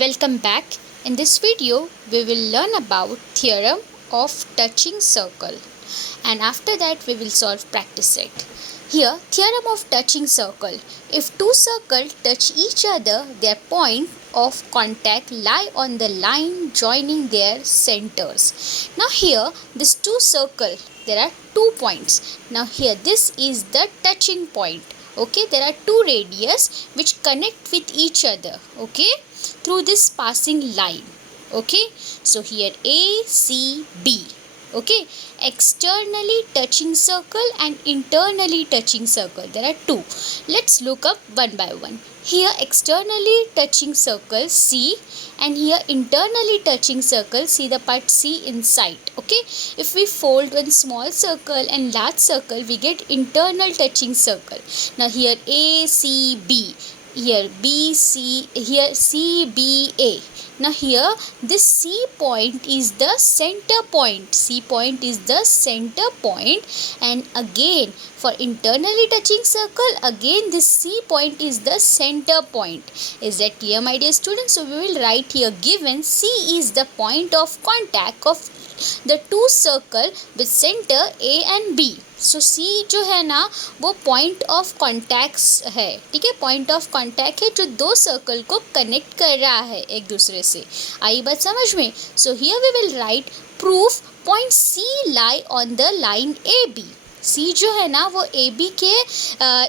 Welcome back. In this video, we will learn about theorem of touching circle, and after that we will solve practice set. Here, theorem of touching circle. If two circles touch each other, their point of contact lie on the line joining their centers. Now here, this two circle, there are 2 points. Now here, this is the touching point. Okay, there are two radius which connect with each other. Okay, through this passing line. Okay, so here A, C, B. Okay, externally touching circle and internally touching circle, there are two. Let's look up one by one. Here externally touching circle C, and here internally touching circle, see the part C inside. Okay, if we fold one small circle and large circle, we get internal touching circle. Now here A, C, B, here B, C, here C, B, A. Now here this C point is the center point. C point is the center point, and again for internally touching circle, again this C point is the center point. Is that clear, my dear students? So we will write here given C is the point of contact of the two circle with center A and B. So C जो है ना वो point of contact है. ठीक है, point of contact है जो दो सर्कल को कनेक्ट कर रहा है एक दूसरे से. आई बात समझ में? So here we will write proof point C lie on the line A B. C जो है ना वो ए बी के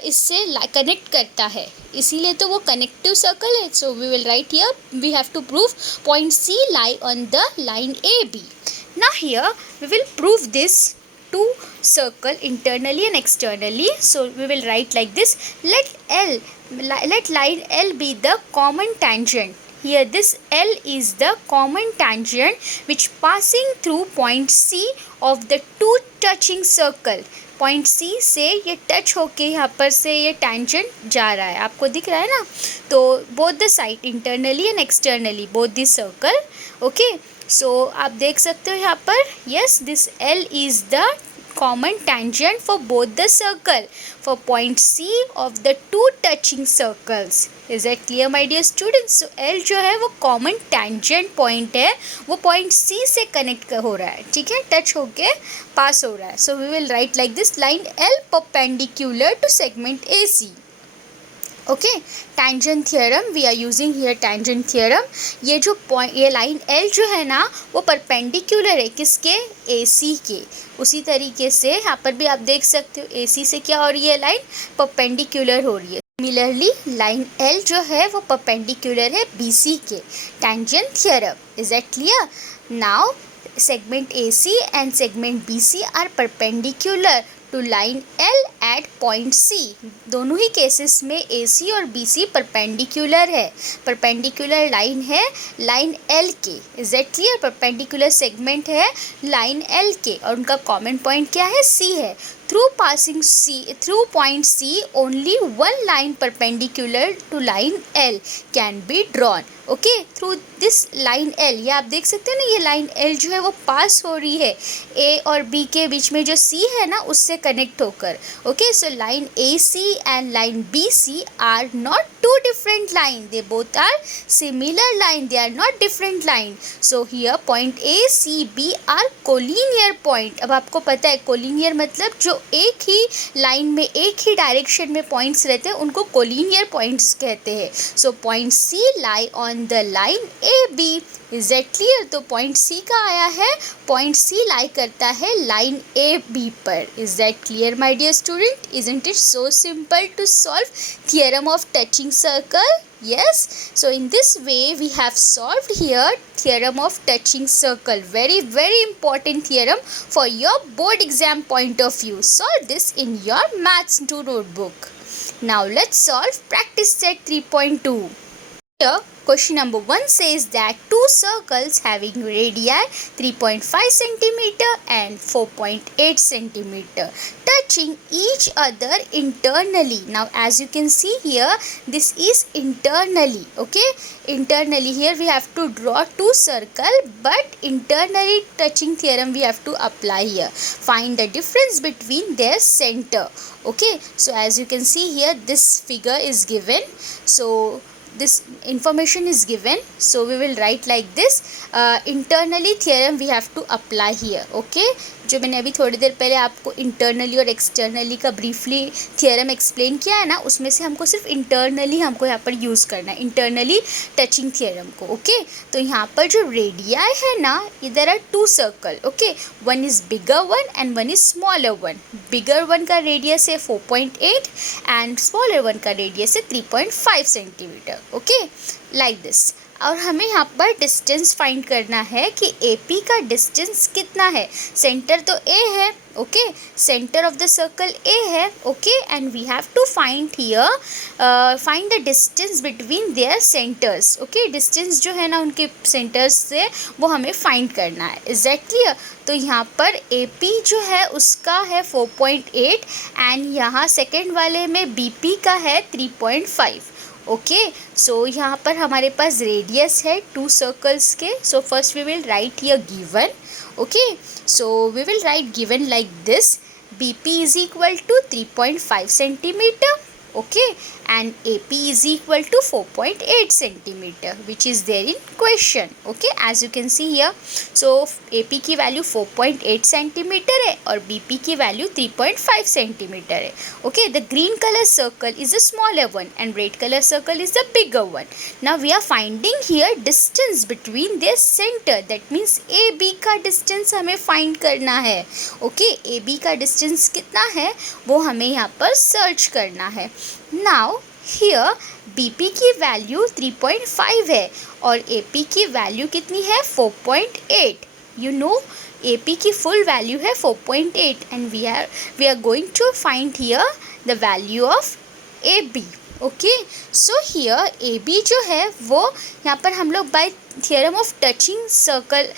इससे कनेक्ट करता है, इसीलिए तो वो कनेक्टिव सर्कल है. So we will write here we have to prove point C lie on the line A B. Now here we will prove this two circle internally and externally. So we will write like this. Let line L be the common tangent. Here this L is the common tangent which passing through point C of the two touching circle. Point C से ये touch होके यहाँ पर से ये tangent जा रहा है, आपको दिख रहा है ना. तो both the side internally and externally both the circle. Okay, so आप देख सकते हो यहाँ पर yes this L is the common tangent for both the circle for point C of the two touching circles. Is that clear, my dear students? So L जो है वो common tangent point है, वो point C से connect हो रहा है. ठीक है, टच होके पास हो रहा है. So we will write like this, line L perpendicular to segment AC. Okay, tangent theorem we are using here. Tangent theorem, ये जो पॉइंट ये लाइन L जो है ना वो परपेंडिकुलर है किसके? AC के. उसी तरीके से यहाँ पर भी आप देख सकते हो AC से क्या हो रही है, लाइन परपेंडिकुलर हो रही है. सिमिलरली लाइन L जो है वो परपेंडिकुलर है BC के. Tangent theorem. Is that clear? Now segment AC and segment BC are perpendicular to line L at point C. दोनों ही केसेस में AC और BC परपेंडिकुलर है. परपेंडिकुलर लाइन है लाइन L के. Is that clear? Perpendicular segment है line L के और उनका कॉमन पॉइंट क्या है? C है. Through point C, only one line perpendicular to line L can be drawn. Okay, through this line L, ये आप देख सकते हैं ना, ये लाइन L जो है वो पास हो रही है A और B के बीच में जो C है ना उससे कनेक्ट होकर. Okay, so line AC and line BC are not two different line, they both are similar line, they are not different line. So here point A, C, B are collinear point. अब आपको पता है collinear मतलब जो एक ही line में एक ही direction में पॉइंट्स रहते हैं उनको कोलिनियर पॉइंट्स कहते हैं. So point C lie on the line AB. Is that clear? तो पॉइंट C का आया है, पॉइंट C लाई करता है लाइन AB पर. Is that clear, my dear student? Isn't it so simple to solve theorem of touching circle? Yes, so in this way we have solved here theorem of touching circle. Very important theorem for your board exam point of view. Solve this in your maths 2 notebook. Now let's solve practice set 3.2. Here question number 1 says that two circles having radii 3.5 cm and 4.8 cm touching each other internally. Now as you can see here, this is internally. Okay, internally here we have to draw two circle, but internally touching theorem we have to apply here. Find the difference between their center. Okay, so as you can see here, this figure is given. So this information is given, so we will write like this. Internally theorem we have to apply here. Okay, जो मैंने अभी थोड़ी देर पहले आपको internally और externally का briefly theorem explain किया है ना, उसमें से हमको सिर्फ इंटरनली हमको यहाँ पर यूज़ करना है, इंटरनली टचिंग थियरम को. ओके, तो यहाँ पर जो रेडियाई है ना, इधर are two circle. Okay, one is bigger one and one is smaller one. Bigger one का रेडियस है 4.8 एंड स्मॉलर वन का रेडियस है 3.5 सेंटीमीटर. Okay, like this. और हमें यहाँ पर डिस्टेंस फाइंड करना है कि AP का डिस्टेंस कितना है. सेंटर तो A है. Okay, centre of the circle A है. Okay, and we have to find here, find the distance between their centres. Okay, distance जो है ना उनके सेंटर्स से वो हमें फाइंड करना है. Is that clear? तो यहाँ पर AP जो है उसका है 4.8 एंड यहाँ सेकेंड वाले में BP का है 3.5. ओके, सो यहाँ पर हमारे पास रेडियस है टू सर्कल्स के. So first we will write here given. Okay, so we will write given like this. BP is equal to 3.5 centimetre. Okay, and AP is equal to 4.8 centimeter which is there in question. Okay, as you can see here, so AP की value 4.8 centimetre है और BP की value 3.5 centimetre है. Okay, the green color circle is a smaller one and red color circle is the bigger one. Now we are finding here distance between their center. That means AB का distance हमें find करना है. Okay, AB का distance कितना है वो हमें यहाँ पर सर्च करना है. Now here BP की वैल्यू 3.5 है और AP की वैल्यू कितनी है 4.8. You know AP की फुल वैल्यू है 4.8 and we are going to find here the value of AB. Okay, so here AB जो है वो यहाँ पर हम लोग by theorem of touching circle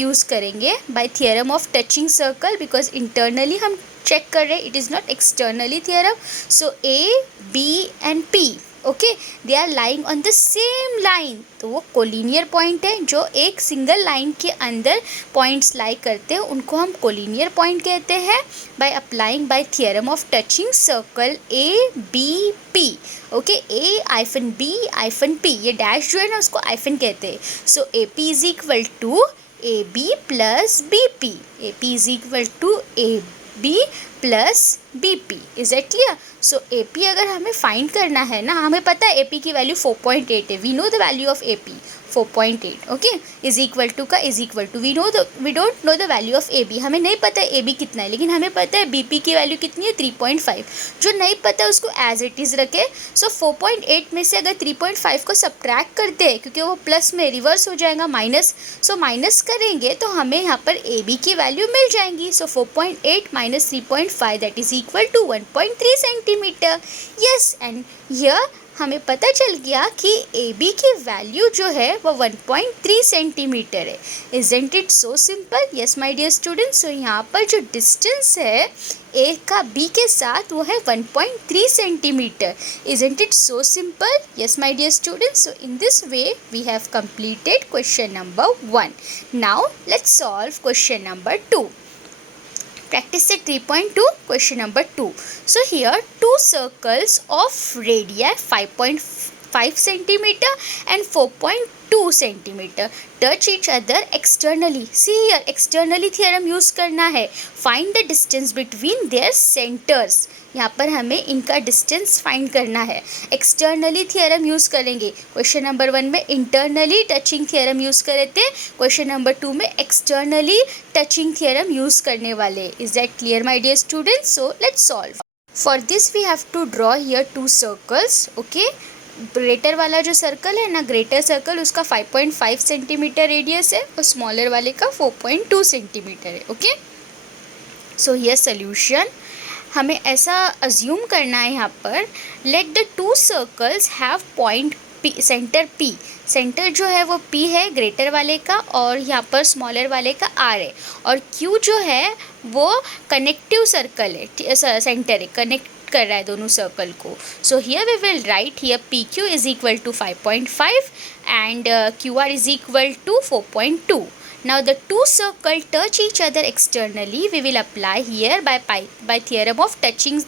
use करेंगे. By theorem of touching circle because internally हम चेक कर रहे हैं, it is not externally theorem. So A, B and P, okay, they are lying on the same line. तो वो collinear point है. जो एक सिंगल लाइन के अंदर पॉइंट्स लाई करते हैं उनको हम कोलिनियर पॉइंट कहते हैं. By applying by theorem of touching circle A, B, P. Okay, A-B-P, ये डैश जो है ना उसको आइफन कहते हैं. So AP is equal to AB plus BP. AP is equal to AB plus BP. Is that clear? So AP अगर हमें find करना है ना, हमें पता है AP की वैल्यू 4.8 है. We know the value of AP 4.8. Okay, is equal to का is equal to we don't know the value of AB. हमें नहीं पता है AB कितना है, लेकिन हमें पता है BP की वैल्यू कितनी है 3.5. जो नहीं पता है उसको एज इट इज़ रखे. सो 4.8 में से अगर 3.5 को सब्ट्रैक्ट करते हैं क्योंकि वो प्लस में रिवर्स हो जाएगा माइनस, सो माइनस करेंगे तो हमें यहाँ पर AB की वैल्यू मिल जाएंगी. So 4.8 minus 3.5 that is equal to 1.3 centimetre. Yes, and here हमें पता चल गया कि AB की वैल्यू जो है वो 1.3 सेंटीमीटर है. Isn't it so simple? Yes my dear students. So यहाँ पर जो डिस्टेंस है A का B के साथ वो है 1.3 centimetre. Isn't it so simple? Yes my dear students. So in this way we have completed question number 1. Now let's solve question number 2. Practice set 3.2, question number 2. So here two circles of radii 5.5 centimeter and 4.2 centimeter touch each other externally. See here, externally theorem use करना है. Find the distance between their centers. यहाँ पर हमें इनका distance find करना है. Externally theorem use करेंगे. Question number 1 में इंटरनली टचिंग थियरम यूज़ करे थे. क्वेश्चन नंबर 2 में एक्सटर्नली टचिंग थियरम यूज़ करने वाले. Is that clear my dear students? So let's solve. For this we have to draw here two circles. Okay, greater वाला जो circle है ना, greater circle उसका 5.5 सेंटीमीटर रेडियस है और स्मॉलर वाले का 4.2 सेंटीमीटर है. ओके, सो हियर सोल्यूशन हमें ऐसा अज्यूम करना है यहाँ पर. Let the two circles have point P, centre P. Centre जो है वो P है ग्रेटर वाले का और यहाँ पर स्मॉलर वाले का R है. और Q जो है वो कनेक्टिव सर्कल है, सेंटर है, कनेक्ट कर रहा है दोनों सर्कल को. So here we will write here PQ is equal to 5.5 and QR is equal to 4.2. Now the two circles touch each other externally. We will apply here by theorem of touching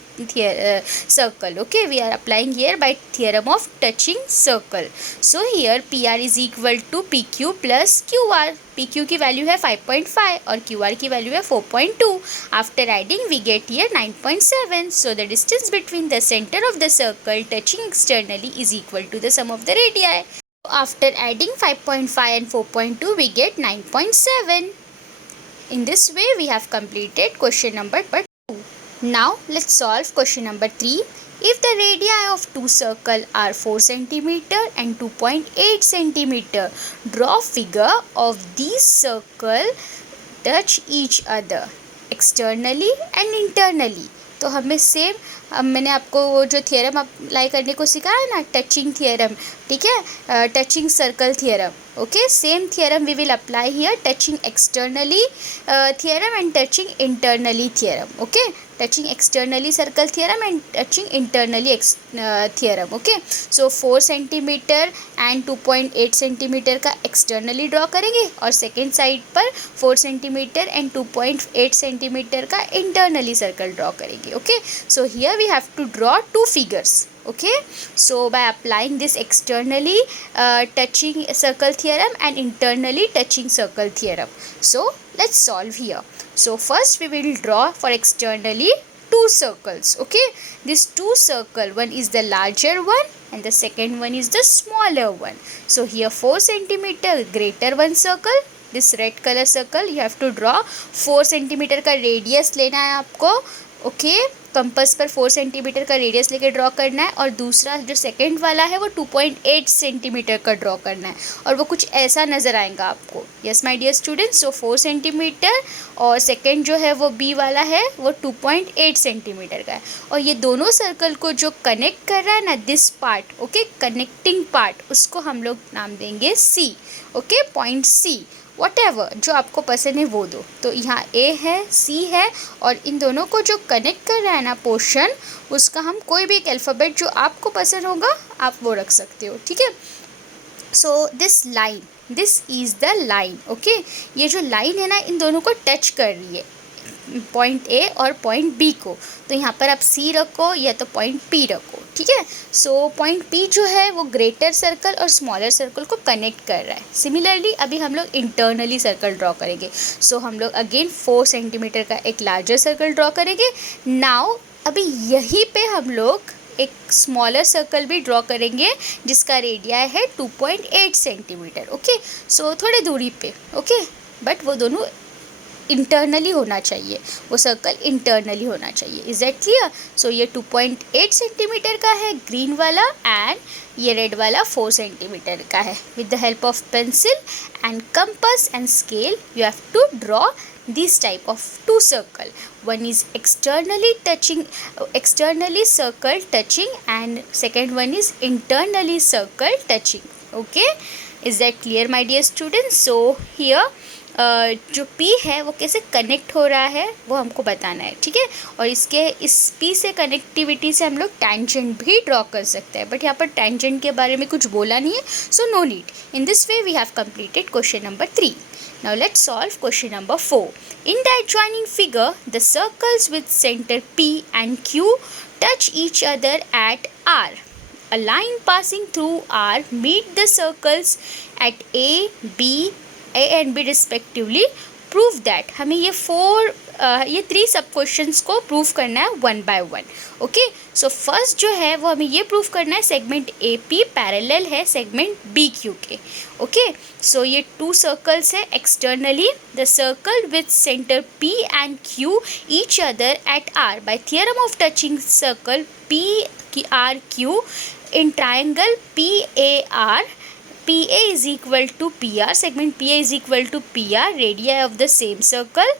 circle. Okay, we are applying here by theorem of touching circle. So here PR is equal to PQ plus QR. PQ की value है 5.5 और QR की value है 4.2. After adding we get here 9.7. So the distance between the center of the circle touching externally is equal to the sum of the radii. After adding 5.5 and 4.2 we get 9.7. In this way we have completed question number 2. Now let's solve question number 3. If the radii of two circles are 4 cm and 2.8 cm, draw figure of these circles touch each other externally and internally. तो हमें same मैंने आपको वो जो theorem apply करने को सिखाया ना, टचिंग थियरम, ठीक है, touching circle theorem. Okay, same theorem we will apply here, touching externally theorem and touching internally theorem. Okay, touching externally circle theorem and touching internally theorem. Okay, so 4 centimetre and 2.8 centimetre का externally draw करेंगे और second side पर 4 centimetre and 2.8 centimetre का internally circle draw करेंगे. Okay, so here we have to draw two figures. Okay, so by applying this externally touching circle theorem and internally touching circle theorem, so let's solve here. So first we will draw for externally two circles. Okay, these two circle, one is the larger one and the second one is the smaller one. So here 4 centimeter greater one circle, this red color circle you have to draw. 4 centimeter का radius लेना है आपको. Okay, compass पर 4 centimetre का radius लेके draw करना है और दूसरा जो सेकंड वाला है वो 2.8 सेंटीमीटर का ड्रॉ करना है और वो कुछ ऐसा नज़र आएगा आपको. Yes my dear students, so 4 centimetre और सेकंड जो है वो बी वाला है वो 2.8 सेंटीमीटर का है और ये दोनों सर्कल को जो कनेक्ट कर रहा है ना, this part, okay, connecting part, उसको हम लोग नाम देंगे सी. ओके, पॉइंट सी, वॉटेवर जो आपको पसंद है वो दो. तो यहाँ ए है, सी है और इन दोनों को जो कनेक्ट कर रहा है ना पोर्शन, उसका हम कोई भी एक अल्फ़ाबेट जो आपको पसंद होगा आप वो रख सकते हो. ठीक है, so this line, this is the line. Okay, ये जो लाइन है ना इन दोनों को टच कर रही है, पॉइंट ए और पॉइंट बी को. तो यहाँ पर आप सी रखो या तो पॉइंट पी रखो. ठीक है, सो पॉइंट पी जो है वो ग्रेटर सर्कल और स्मॉलर सर्कल को कनेक्ट कर रहा है. सिमिलरली अभी हम लोग इंटरनली सर्कल ड्रॉ करेंगे. सो हम लोग अगेन 4 सेंटीमीटर का एक लार्जर सर्कल ड्रॉ करेंगे. नाउ अभी यहीं पे हम लोग एक स्मॉलर सर्कल भी ड्रॉ करेंगे जिसका रेडियाई है 2.8 सेंटीमीटर. ओके, सो थोड़ी दूरी पे. ओके, बट वो दोनों इंटरनली होना चाहिए, वो सर्कल इंटरनली होना चाहिए. Is that clear? सो ये 2.8 सेंटीमीटर का है ग्रीन वाला एंड ये रेड वाला 4 सेंटीमीटर का है. With the help of pencil and compass and scale you have to draw this type of two circle. One is externally circle touching and second one is internally circle touching. Okay, is that clear my dear students? So here जो P है वो कैसे connect हो रहा है वो हमको बताना है. ठीक है, और इस P से कनेक्टिविटी से हम लोग टेंजेंट भी ड्रॉ कर सकते हैं, बट यहाँ पर टेंजेंट के बारे में कुछ बोला नहीं है, so no need. In this way we have completed question number 3. Now let's solve question number 4. In the adjoining figure, the circles with center P and Q touch each other at R. A line passing through R meet the circles at A and B respectively. Prove that. हमें ये 3 सब questions को prove करना है one by one. Okay, so first जो है वो हमें ये प्रूव करना है सेगमेंट ए पी पैरेलल है सेगमेंट बी क्यू के. ओके, सो ये 2 सर्कल्स है externally. The circle with centre P and Q each other at R by theorem of touching circle P R Q in triangle P A R. PA is equal to PR, segment PA is equal to PR, radii of the same circle,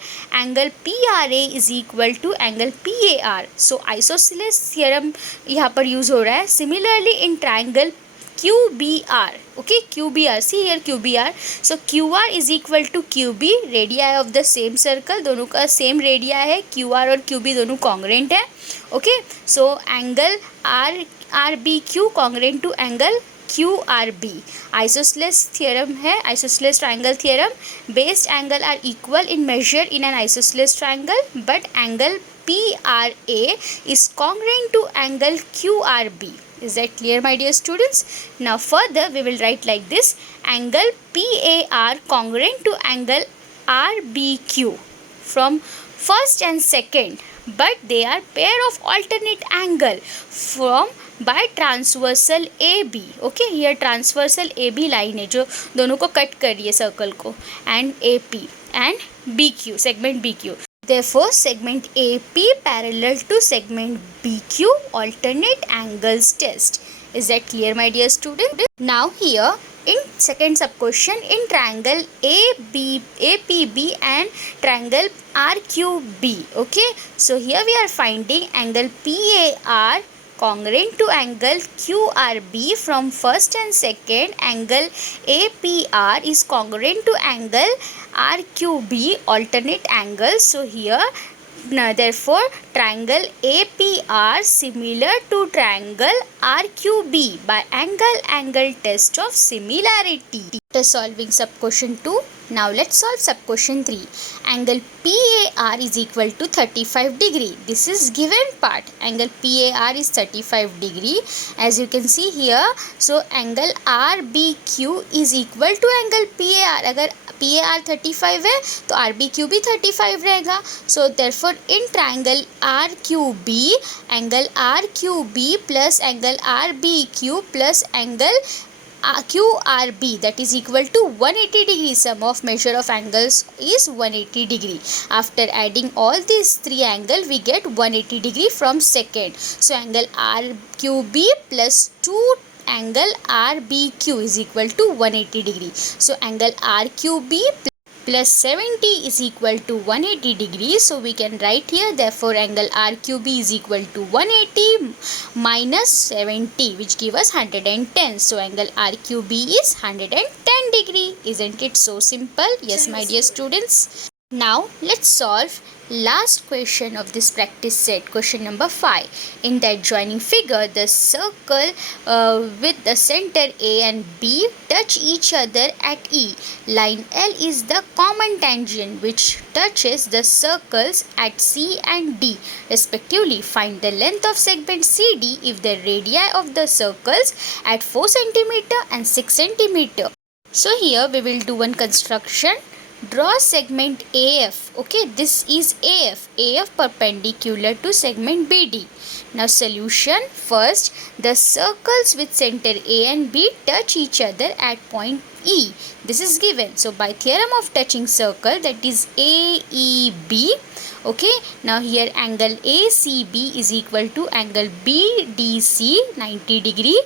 angle PRA is equal to angle PAR. So isosceles theorem यहाँ पर use हो रहा है. Similarly in triangle QBR, okay, QBR, see here QBR, so QR is equal to QB, radii of the same circle, दोनों का same radii है, QR और QB दोनों congruent है. Okay, so angle RBQ congruent to angle QRB. Isosceles theorem है, isosceles triangle theorem. Based angle are equal in measure in an isosceles triangle, but angle PRA is congruent to angle QRB. Is that clear, my dear students? Now further we will write like this: angle PAR congruent to angle RBQ from first and second, but they are pair of alternate angle from by transversal AB. Okay, here transversal AB line है जो दोनों को cut कर रही है circle को, and AP and BQ, segment BQ. Therefore, segment AP parallel to segment BQ, alternate angles test. Is that clear, my dear student? Now here in second sub question, in triangle APB and triangle RQB. Okay, so here we are finding angle PAR congruent to angle QRB from first and second. Angle APR is congruent to angle RQB, alternate angles. So here therefore triangle APR similar to triangle RQB by angle test of similarity. After solving sub question 2, now let's solve sub question 3. Angle PAR is equal to 35 degree. This is given part. Angle PAR is 35 degree, as you can see here. So angle RBQ is equal to angle PAR. अगर PAR 35 है तो RBQ भी 35 रहेगा. So therefore in triangle RQB, angle RQB plus angle RBQ plus angle QRB, that is equal to 180 degree. Sum of measure of angles is 180 degree. After adding all these three angles, we get 180 degree from second. So angle RQB plus 2 angle RBQ is equal to 180 degree. So angle RQB plus 70 is equal to 180 degrees. So we can write here, therefore angle RQB is equal to 180 minus 70, which give us 110. So angle RQB is 110 degree. Isn't it so simple? Yes, my dear students. Now let's solve last question of this practice set, question number 5. In the adjoining figure, the circle with the center A and B touch each other at E. Line L is the common tangent which touches the circles at C and D respectively. Find the length of segment CD if the radii of the circles at 4 cm and 6 cm. So here we will do one construction. Draw segment AF. Okay, this is AF. AF perpendicular to segment BD. Now solution. First, the circles with center A and B touch each other at point E. This is given. So by theorem of touching circle, that is AEB. Okay, now here angle ACB is equal to angle BDC 90 degree.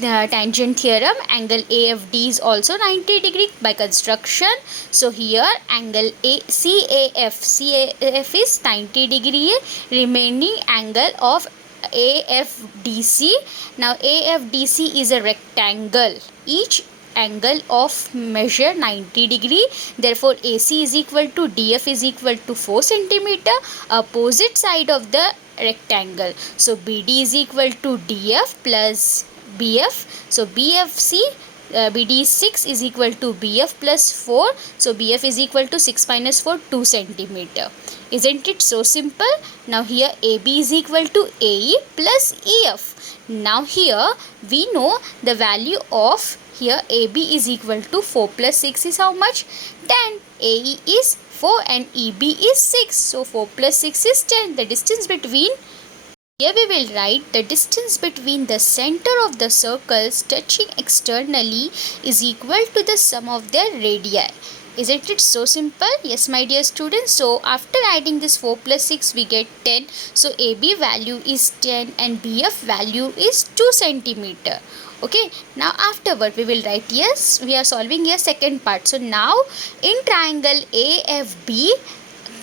Tangent theorem, angle AFD is also 90 degree by construction. So here angle CAF is 90 degree. Remaining angle of AFDC. Now AFDC is a rectangle. Each angle of measure 90 degree. Therefore AC is equal to DF is equal to 4 cm, opposite side of the rectangle. So BD is equal to DF plus BF. So BFC BD is 6 is equal to BF plus 4. So BF is equal to 6 minus 4, 2 cm. Isn't it so simple? Now here AB is equal to AE plus EF. Now here we know the value of, here AB is equal to 4 plus 6 is how much? 10. AE is 4 and EB is 6. So 4 plus 6 is 10. The distance between, here we will write the distance between the center of the circles touching externally is equal to the sum of their radii. Isn't it so simple? Yes, my dear students. So after adding this 4 plus 6 we get 10. So AB value is 10 and BF value is 2 cm. Okay, now afterward we will write, yes, we are solving here second part. So now in triangle AFB,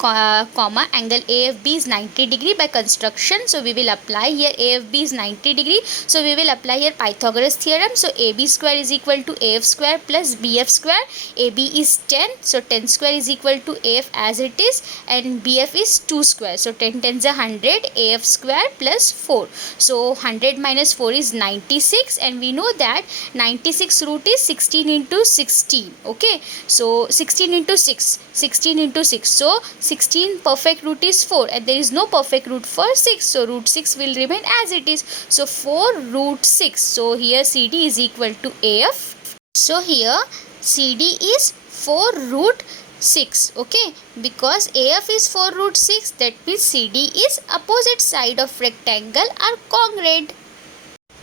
comma, angle AFB is 90 degree by construction. So we will apply here AFB is 90 degree. So we will apply here Pythagoras theorem. So AB square is equal to AF square plus BF square. AB is 10. So 10 square is equal to AF as it is, and BF is 2 square. So 10 tens are 100. AF square plus 4. So 100 minus 4 is 96, and we know that 96 root is 16 into 16. Okay, so 16 into 6, 16 into 6. So 16 perfect root is 4, and there is no perfect root for 6. So root 6 will remain as it is. So 4 root 6. So here CD is equal to AF. So here CD is 4 root 6. Okay, because AF is 4 root 6, that means CD is opposite side of rectangle are congruent.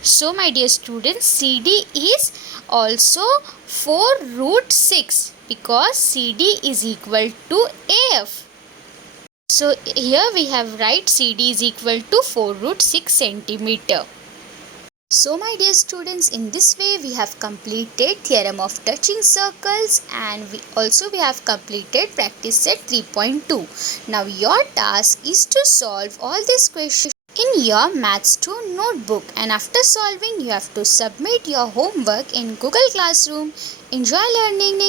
So my dear students, CD is also 4 root 6 because CD is equal to AF. So here we have write CD is equal to 4 root 6 centimeter. So my dear students, in this way we have completed theorem of touching circles, and we have completed practice set 3.2. Now your task is to solve all these questions in your Maths 2 notebook, and after solving you have to submit your homework in Google Classroom. Enjoy learning.